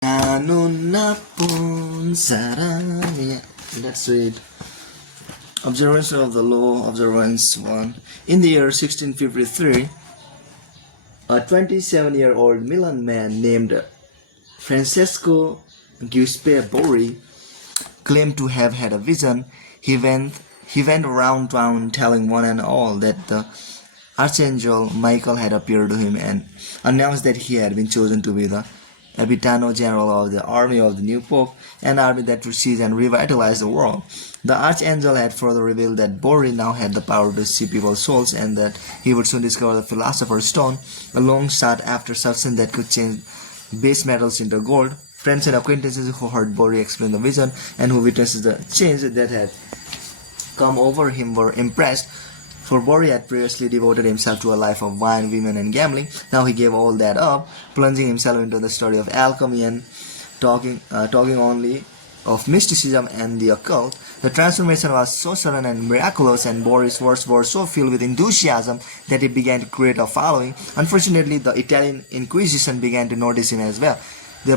Ganun na pong saraya. Let's read. Observance of the law, observance 1. In the year 1653, a 27-year-old Milan man named Francesco Giuseppe Borri claimed to have had a vision. He went around town telling one and all that the Archangel Michael had appeared to him and announced that he had been chosen to be the Abitano General of the army of the new Pope, an army that would seize and revitalize the world. The Archangel had further revealed that Borri now had the power to see people's souls and that he would soon discover the Philosopher's Stone, a long sought after substance that could change base metals into gold. Friends and acquaintances who heard Borri explain the vision and who witnessed the change that had come over him were impressed, for Borri had previously devoted himself to a life of wine, women, and gambling. Now he gave all that up, plunging himself into the study of alchemy and talking only of mysticism and the occult. The transformation was so sudden and miraculous, and Borri's words were so filled with enthusiasm that he began to create a following. Unfortunately, the Italian Inquisition began to notice him as well. They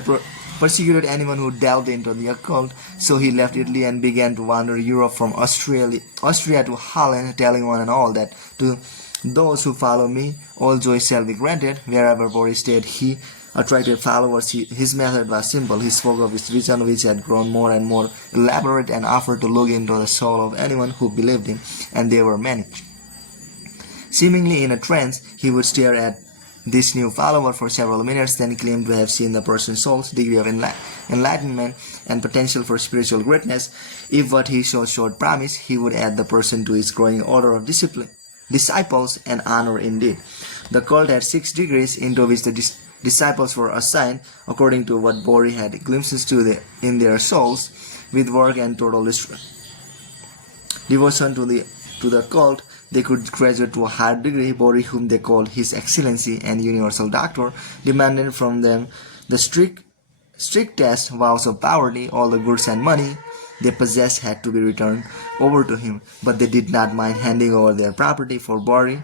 persecuted anyone who delved into the occult, so he left Italy and began to wander Europe from Austria to Holland, telling one and all that to those who follow me, all joy shall be granted. Wherever Borri stayed, he attracted followers. His method was simple. He spoke of his vision, which had grown more and more elaborate, and offered to look into the soul of anyone who believed him, and they were many. Seemingly in a trance, he would stare at this new follower for several minutes, then claimed to have seen the person's soul's degree of enlightenment and potential for spiritual greatness. If what he showed promise, he would add the person to his growing order of disciples, and honor indeed. The cult had 6 degrees into which the disciples were assigned, according to what Borri had glimpses in their souls, with work and total devotion to the cult. They could graduate to a higher degree. Borri, whom they called His Excellency and Universal Doctor, demanded from them the strictest vows of poverty. All the goods and money they possessed had to be returned over to him, but they did not mind handing over their property, for Borri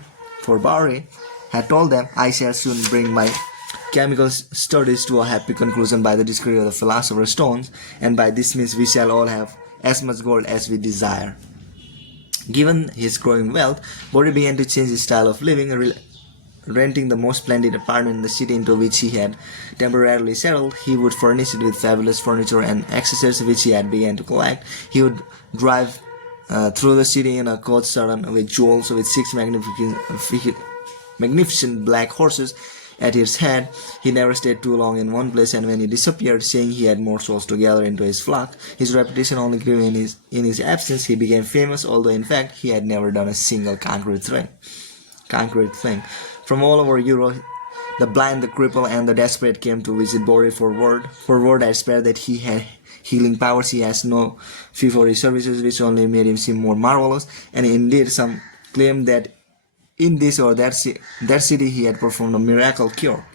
had told them, I shall soon bring my chemical studies to a happy conclusion by the discovery of the Philosopher's Stones, and by this means we shall all have as much gold as we desire. Given his growing wealth, Borri began to change his style of living, renting the most splendid apartment in the city into which he had temporarily settled. He would furnish it with fabulous furniture and accessories which he had begun to collect. He would drive through the city in a coach sedan with jewels, with 6 magnificent black horses at his head. He never stayed too long in one place, and when he disappeared, saying he had more souls to gather into his flock, his reputation only grew in his absence. He became famous, although in fact he had never done a single concrete thing. From all over Europe, the blind, the crippled, and the desperate came to visit Borri for word I swear that he had healing powers. He has no fee for his services, which only made him seem more marvelous, and indeed some claimed that in this or that city he had performed a miracle cure.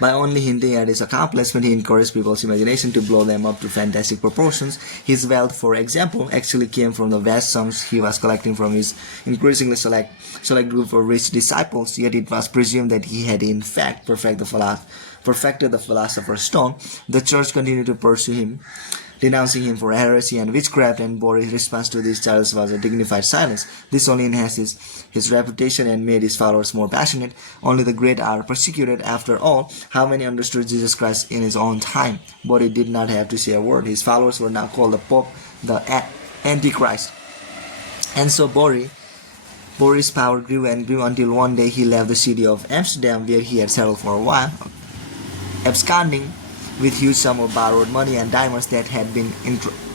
By only hinting at his accomplishment, he encouraged people's imagination to blow them up to fantastic proportions. His wealth, for example, actually came from the vast sums he was collecting from his increasingly select group of rich disciples, yet it was presumed that he had in fact perfected the Philosopher's Stone. The church continued to pursue him, denouncing him for heresy and witchcraft, and Borri's response to these charges was a dignified silence. This only enhanced his reputation and made his followers more passionate. Only the great are persecuted. After all, how many understood Jesus Christ in his own time? Borri did not have to say a word. His followers were now called the Pope, the Antichrist. And so Borri's power grew and grew until one day he left the city of Amsterdam, where he had settled for a while, absconding with huge sum of borrowed money and diamonds that had been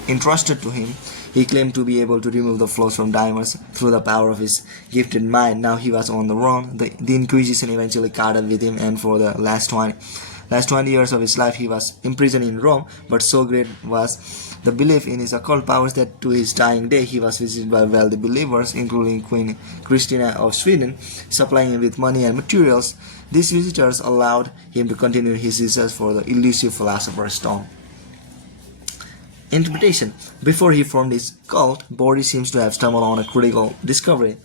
entrusted to him. He claimed to be able to remove the flaws from diamonds through the power of his gifted mind. Now he was on the run. The Inquisition eventually caught up with him, and for the last 20 years of his life he was imprisoned in Rome. But so great was the belief in his occult powers that to his dying day he was visited by wealthy believers, including Queen Christina of Sweden, supplying him with money and materials. These visitors allowed him to continue his research for the elusive Philosopher's Stone. Interpretation. Before he formed his cult, Borri seems to have stumbled on a critical discovery.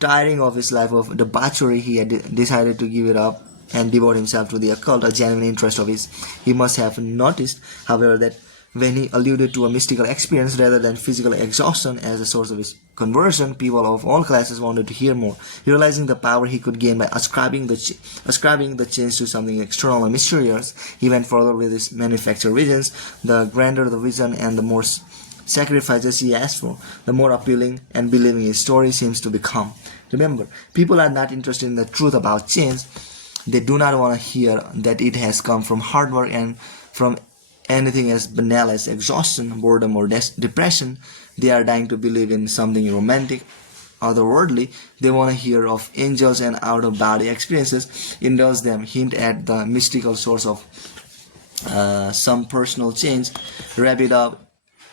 Tiring of his life of debauchery, he had decided to give it up and devote himself to the occult, a genuine interest of his. He must have noticed, however, that when he alluded to a mystical experience rather than physical exhaustion as a source of his conversion, people of all classes wanted to hear more. Realizing the power he could gain by ascribing the change to something external and mysterious, he went further with his manufactured visions. The grander the vision and the more sacrifices he asked for, the more appealing and believing his story seems to become. Remember, people are not interested in the truth about change. They do not want to hear that it has come from hard work and from anything as banal as exhaustion, boredom, or depression. They are dying to believe in something romantic, otherworldly. They want to hear of angels and out-of-body experiences. Indulge them, hint at the mystical source of some personal change, wrap it up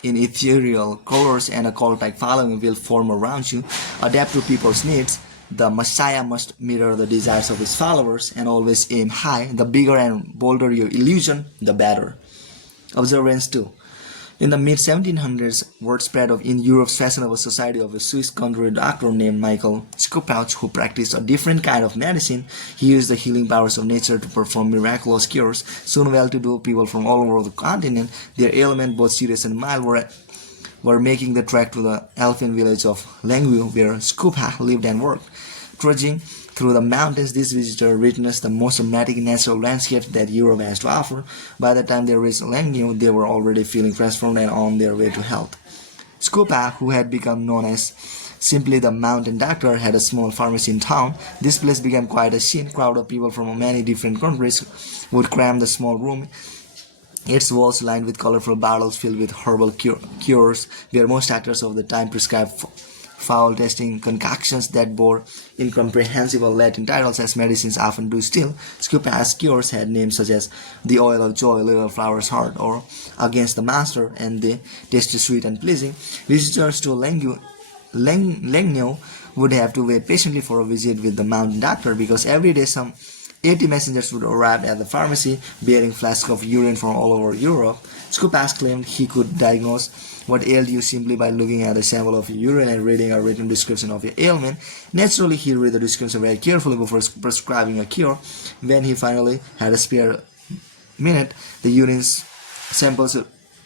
in ethereal colors, and a cult-like following will form around you. Adapt to people's needs. The Messiah must mirror the desires of his followers and always aim high. The bigger and bolder your illusion, the better. Observance 2. In the mid-1700s, word spread of in Europe's fashionable society of a Swiss country doctor named Michael Skopauch, who practiced a different kind of medicine. He used the healing powers of nature to perform miraculous cures. Soon well-to-do people from all over the continent, their ailment, both serious and mild, were making the trek to the Alpine village of Langeview, where Skopauch lived and worked. Trudging through the mountains, this visitor witnessed the most dramatic natural landscape that Europe has to offer. By the time they reached Langeview, they were already feeling transformed and on their way to health. Skopauch, who had become known as simply the Mountain Doctor, had a small pharmacy in town. This place became quite a scene. Crowd of people from many different countries would cram the small room. Its walls lined with colorful bottles filled with herbal cures, where most doctors of the time prescribed foul-tasting concoctions that bore incomprehensible Latin titles, as medicines often do still. Skopauch's cures had names such as the oil of joy, little flower's heart, or against the master, and they tasted sweet and pleasing. Visitors to Langeview would have to wait patiently for a visit with the Mountain Doctor, because every day some 80 messengers would arrive at the pharmacy bearing flasks of urine from all over Europe. Skopauch claimed he could diagnose what ailed you simply by looking at a sample of your urine and reading a written description of your ailment. Naturally, he read the description very carefully before prescribing a cure. When he finally had a spare minute, the urine samples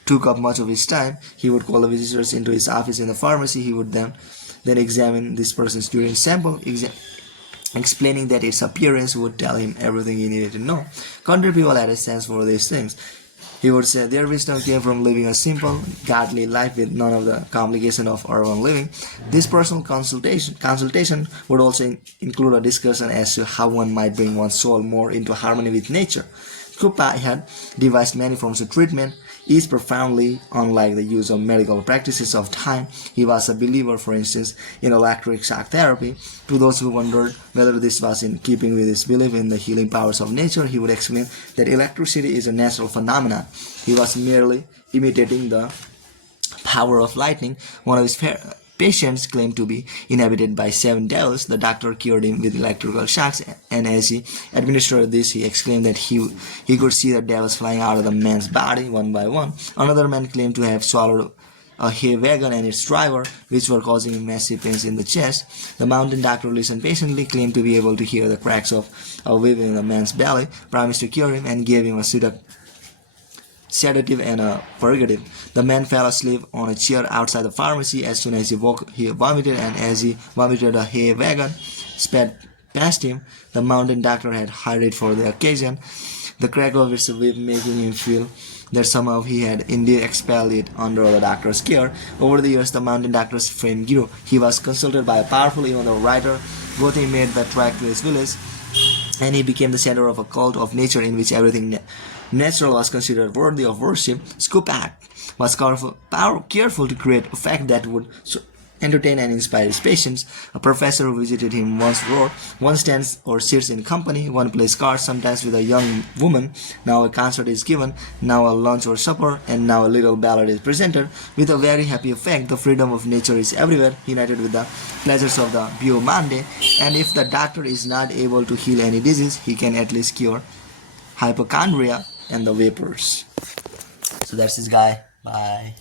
took up much of his time. He would call the visitors into his office in the pharmacy. He would then examine this person's urine sample, explaining that its appearance would tell him everything he needed to know. Country people had a sense for these things. He would say their wisdom came from living a simple, godly life with none of the complication of urban living. This personal consultation would also include a discussion as to how one might bring one's soul more into harmony with nature. Skopauch had devised many forms of treatment, each profoundly unlike the use of medical practices of time. He was a believer, for instance, in electric shock therapy. To those who wondered whether this was in keeping with his belief in the healing powers of nature, he would explain that electricity is a natural phenomenon. He was merely imitating the power of lightning. One of his patients claimed to be inhabited by 7 devils. The doctor cured him with electrical shocks, and as he administered this, he exclaimed that he could see the devils flying out of the man's body one by one. Another man claimed to have swallowed a hay wagon and its driver, which were causing him massive pains in the chest. The Mountain Doctor listened patiently, claimed to be able to hear the cracks of a whip in the man's belly, promised to cure him, and gave him a sedative and a purgative. The man fell asleep on a chair outside the pharmacy. As soon as he woke, he vomited, and as he vomited, a hay wagon sped past him. The Mountain Doctor had hired it for the occasion, the crack of its whip making him feel that somehow he had indeed expelled it under the doctor's care. Over the years, the Mountain Doctor's fame grew. He was consulted by a powerful, even though writer. Both he made the trek to his village, and he became the center of a cult of nature in which everything natural was considered worthy of worship. Skopauch was careful to create a fact that would entertain and inspire his patients. A professor who visited him once wrote, "One stands or sits in company, one plays cards, sometimes with a young woman. Now a concert is given, now a lunch or supper, and now a little ballad is presented. With a very happy effect, the freedom of nature is everywhere, united with the pleasures of the Beau Monde, and if the doctor is not able to heal any disease, he can at least cure hypochondria and the vapors." So that's this guy. Bye.